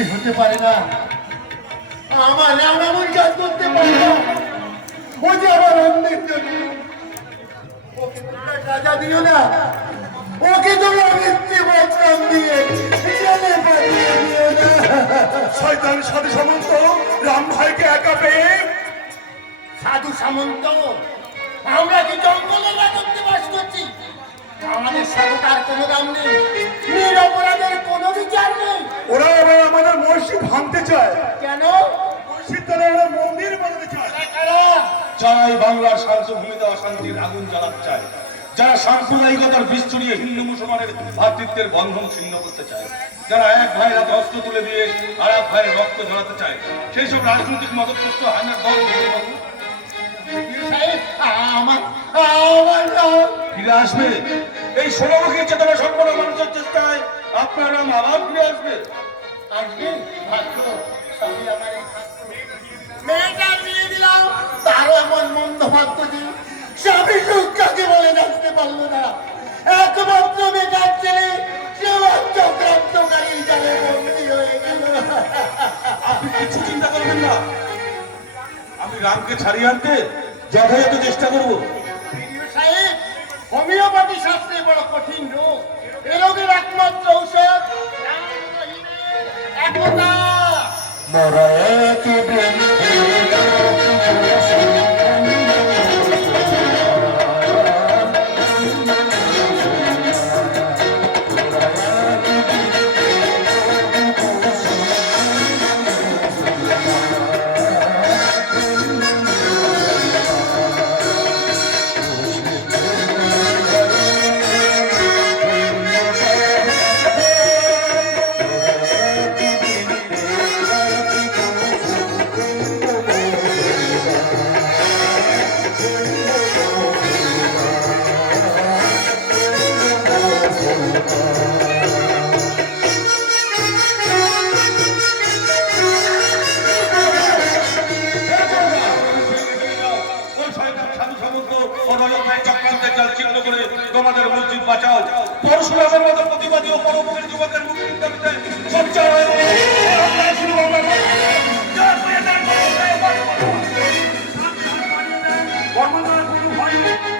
আজকে হতে পারে না, আমার এমন কাজ করতে পারে না। ও যে আমার অন্যের জন্য, ওকে তোমরা সাজা দিও না, ওকে তোমরা মৃত্যু বচন দিয়ে জেলে পাঠিয়ে দিও না। শয়তান সাধু সামন্ত রাম ভাইকে একা পেয়ে। সাধু সামন্ত, আমরা কি জঙ্গলের রাজত্বে বাস করছি? আমাদের সাথে তার কোনো দাম নেই, নিরপরাধের কোনো বিচার নেই। ওরা আবার আমাদের মসজিদ ভাঙতে চায়। কেন? মসজিদ তারা ওরা মন্দির বানাতে চায়। যারা এই বাংলার শান্তভূমিতে অশান্তির আগুন জ্বালাতে চায়, যারা সাম্প্রদায়িকতার বিষ ছড়িয়ে হিন্দু মুসলমানের ভ্রাতৃত্বের বন্ধন ছিন্ন করতে চায়, যারা এক ভাইয়ের হাতে অস্ত্র তুলে দিয়ে আর এক ভাইয়ের রক্ত ঝরাতে চায়, সেই সব রাজনৈতিক মদতপুষ্ট হানার দল ফিরে আসবে। এই 16 চেতনা সম্পন্ন মানুষের চেষ্টায় আপনার নাম আবার ফিরে আসবে। মেয়েটা বিয়ে দিলাম, তারও এমন মন্দ ভাগ্য যে স্বামী সুখকে বলে জানতে পারলো না। একমাত্র বেকার ছেলে, সে চক্রান্তকারী জালে বন্দী হয়ে গেল। আপনি কিছু চিন্তা করবেন না, আমি রামকে ছাড়িয়ে আনতে যথাযথ চেষ্টা করবো। সাহেব, হোমিওপ্যাথি শাস্ত্রে বড় কঠিন রোগ, এ রোগের একমাত্র ঔষধ একতা। তোমাদের মসজিদ বাঁচাও, পরশুরামের মতো প্রতিবাদী ও পরমুখের যুবকের মুক্তির দাবিতে সোচ্চার হয়ে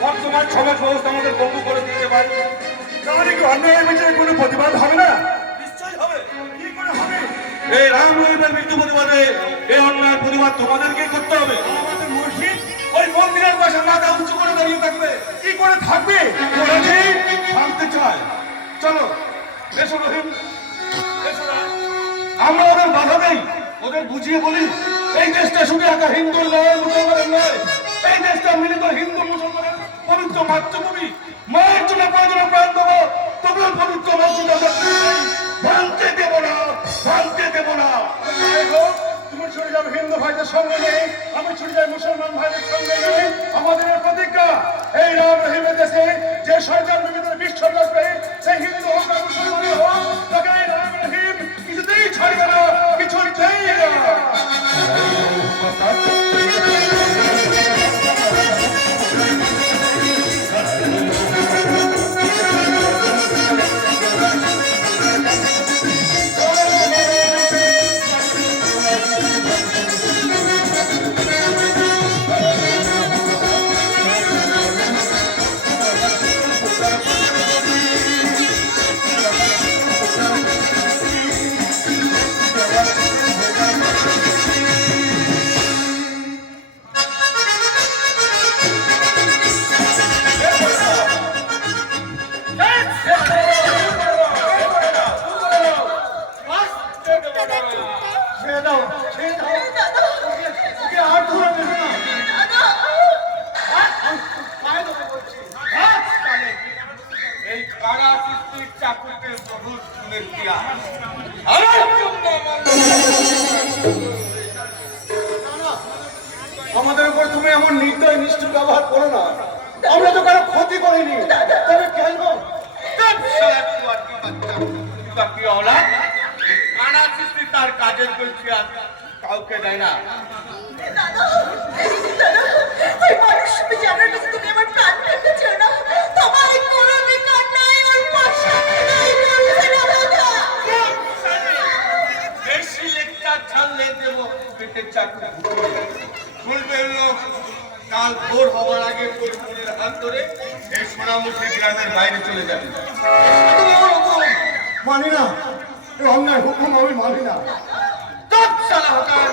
বর্তমান সমাজ ব্যবস্থা আমাদের বন্ধু করে দিতে পারে। তাহলে কি অন্যায়ের বিচারে কোনো প্রতিবাদ হবে না? নিশ্চয়ই হবে। কি করে হবে? এই রাম রহিমের মৃত্যু প্রতিবাদে এই অন্যায়ের প্রতিবাদ তোমাদেরকে করতে হবে। আমাদের মসজিদ ওই মন্দিরের পাশে মাথা উঁচু করে দাঁড়িয়ে থাকবে। কি করে থাকবে? ওরা যে ভাঙতে চায়। চলো এসো রহিম, এসো না। আমরা ওদের বাধা দেই, ওদের বুঝিয়ে বলি এই দেশটা শুধু একা হিন্দুর নয়, মুসলমানের নয়, এই দেশটা মিলিত হিন্দু মুসলমানের পবিত্র মাতৃভূমি। মায়ের জন্য প্রয়োজনে প্রাণ দেবো, তবুও পবিত্র মসজিদ আমরা ভাঙতে দেবো না, ভাঙতে দেবো না। তুমি ছুটে যাবে হিন্দু ভাইদের সঙ্গে নেই, আমি ছুটে যাই মুসলমান ভাইদের সঙ্গে নেই। আমাদের প্রতিজ্ঞা, এই রাম রহিমের দেশে যে সরকার বিরোধী বিস্ফোরণ আসবে, সেই হিন্দু হোক বা মুসলমান হোক, তাকে এই রাম রহিম কিছুতেই ছাড়বে না, কিছুতেই না। আমাদের উপর তুমি এমন নির্দয় নিষ্ঠুর ব্যবহার করো না, আমরা তো কারো ক্ষতি করিনি, তবে কেন তার কাজের করছি আর কাউকে দেয় না। কাল ভোর হওয়ার আগে পরিমণির হাত ধরে এই সোনামুখী গ্রামের বাইরে চলে যাবে। মানি না, এই অন্যায় হুকুম আমি মানি না। চুপ শালা হকার!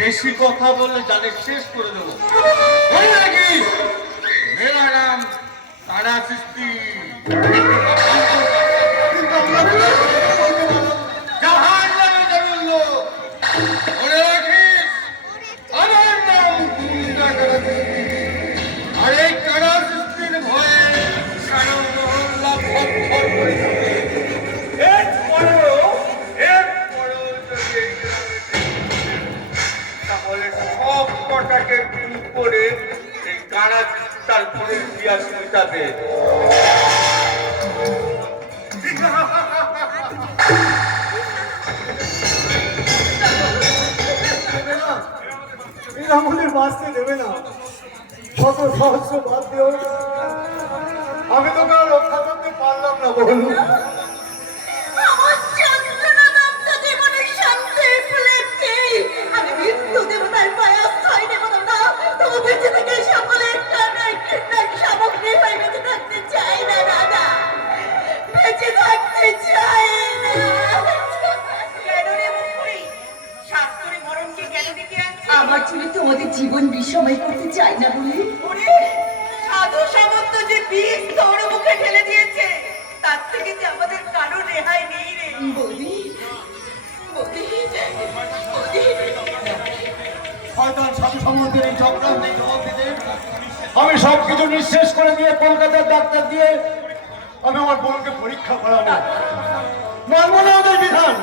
বেশি কথা বললে জানে শেষ করে দেবো। ওই নাকি মেরা নাম কানা সৃষ্টি। জাহান নামে জরুল্লো। মনে রাখিস, আমার নাম গুন্ডা কানা সৃষ্টি। আর এই কানা সৃষ্টির ভয়ে সারা মহল্লা থরথর করে থাকে। এরপরেও যদি এই তাহলে সব কটাকে গুণ করে এই কানা তার ফোনের ইতিহাস মেটাবে। এই আমাদের বাঁচতে দেবে না। শত সহস্র বাদ দিও, আমি তোকে আর রক্ষা করতে পারলাম না। বলুন আমার যন্ত্রণা দগ্ধ জীবনের শান্তির ফুলেছে। আমি মৃত্যু দেবতার পায়ে আশ্রয় নেব না। তবু বেঁচে থেকে সকলের টানায় সামগ্রী হয়ে বেঁচে থাকতে চাই না দাদা, বেঁচে থাকতে চাই না। কেন রে মুখপুরি, শাস্ত্রে মরণকে কেন ডেকে আনছিস? আমার ছেলে তোমাদের জীবন বিষময় করতে চাই না বলে। ওরে সাধু সামন্ত যে বিষ তোর মুখে ঠেলে দিয়েছে, তার থেকে যে আমাদের কারো রেহাই নেই রে। বলি বলি বলি, শয়তান সাধু সামন্তের এই চক্রান্তে জবাব দিতে আমি সবকিছু নিঃশেষ করে দিয়ে কলকাতার ডাক্তার দিয়ে আমি আমার বোনকে পরীক্ষা করাবো। মানবো না ওদের বিধান।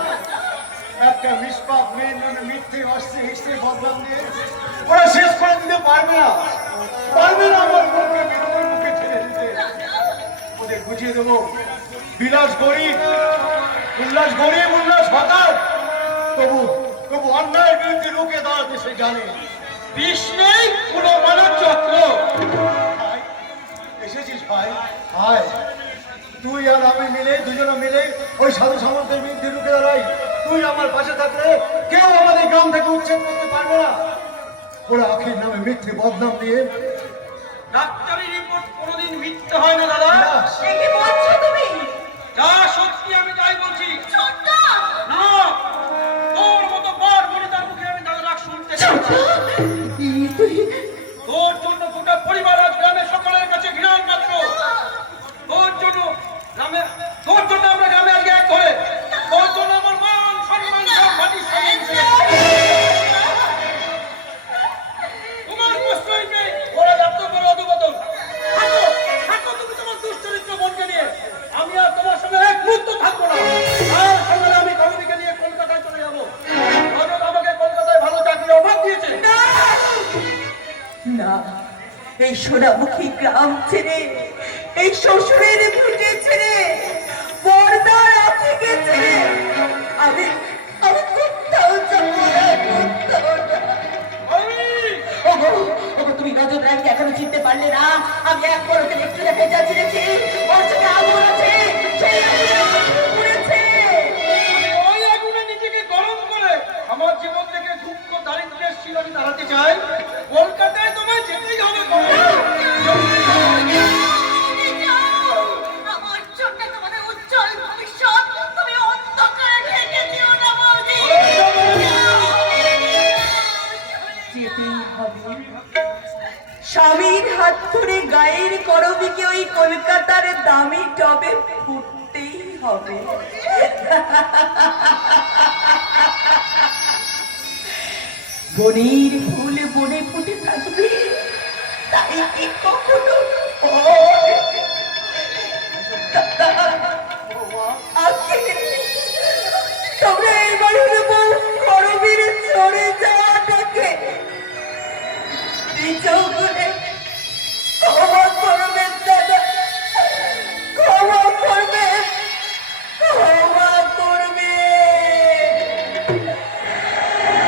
একটা নিষ্পাপ মেয়ের নামে মিথ্যে অস্ত্রে হিস্ট্রি বদনাম দিয়ে ওরা শেষ করে দিতে পারবে না, পারবে না আমার বোনকে মৃত্যুর মুখে ঠেলে দিতে। ওদের বুঝিয়ে দেবো বিলাস গরিব, উল্লাস হঠাৎ, তবু তবু অন্যায়ের বিরুদ্ধে রুখে দাঁড়াতে সে জানে। কৃষ্ণেই কোন মানব চক্র। ভাই, এসেছিস ভাই, আয়। তুই আর আমি মিলে, দুজনে মিলে ওই সাধু সামন্তের বিরুদ্ধে রুখে দাঁড়াই। তুই আমার পাশে থাকলে কেউ আমাদের গ্রাম থেকে উচ্ছেদ করতে পারবে না। ওরা আখির নামে মিথ্যে বদনাম দিয়ে ডাক্তারি রিপোর্ট কোনোদিন মিথ্যে হয় না দাদা। এ কি বলছো তুমি? যা সত্যি আমি তাই বলছি। ছোট্ট না, তোর মতো বার বলে তার মুখে আমি দাদা রাগ শুনতে চাই না। তুই তোর জন্য গোটা পরিবার আজ গ্রামের সকলের কাছে ঘৃণার পাত্র। তোর জন্য আমরা গ্রামে আজকে এক ঘরে। তোর জন্য আমার মান সম্মান সব মাটির সঙ্গে মিশে গেছে। তোমার প্রশ্নই নেই, ওরা এত বড় অধঃপতন। থাকো তুমি তোমার দুশ্চরিত্র বোনকে নিয়ে। আমি আর তোমার সঙ্গে এক মুহূর্ত থাকবো না। আর সঙ্গে আমি কমিটিকে নিয়ে কলকাতায় চলে যাবো। রজত আমাকে কলকাতায় ভালো চাকরির অভাব দিয়েছে। না, এই সোনামুখী গ্রাম ছেড়ে, এই শ্বশুরের ভিটে ছেড়ে, বর্দার আফিকে ছেড়ে আমি আমি কোথাও যাবো না, কোথাও না। ওগো, ওগো, তুমি নজর রাখতে এখনো চিনতে পারলে না? আমি এক পরতে একটু দেখে যাচ্ছি দেখি ওর চোখে আগুন আছে, সেই আগুনে আগুন পড়েছে। ওই আগুনে নিজেকে গরম করে আমার জীবন থেকে দুঃখ দারিদ্র্যের শিরানি দাঁড়াতে চাই। কলকাতায় তোমায় যেতেই হবে। আমার জন্য তোমাদের উজ্জ্বল ভবিষ্যৎ তুমি অন্ধকারে ঢেকে দিও না বৌদি। যেতেই হবে। স্বামীর হাত ধরে গায়ের করবিকে ওই কলকাতার দামি টবে ফুটতেই হবে। বনের ফুল বনে ফুটে থাকবে, তাই কি কখনো হয়? তোমরা এবার করবীর চড়ে যাওয়াটাকে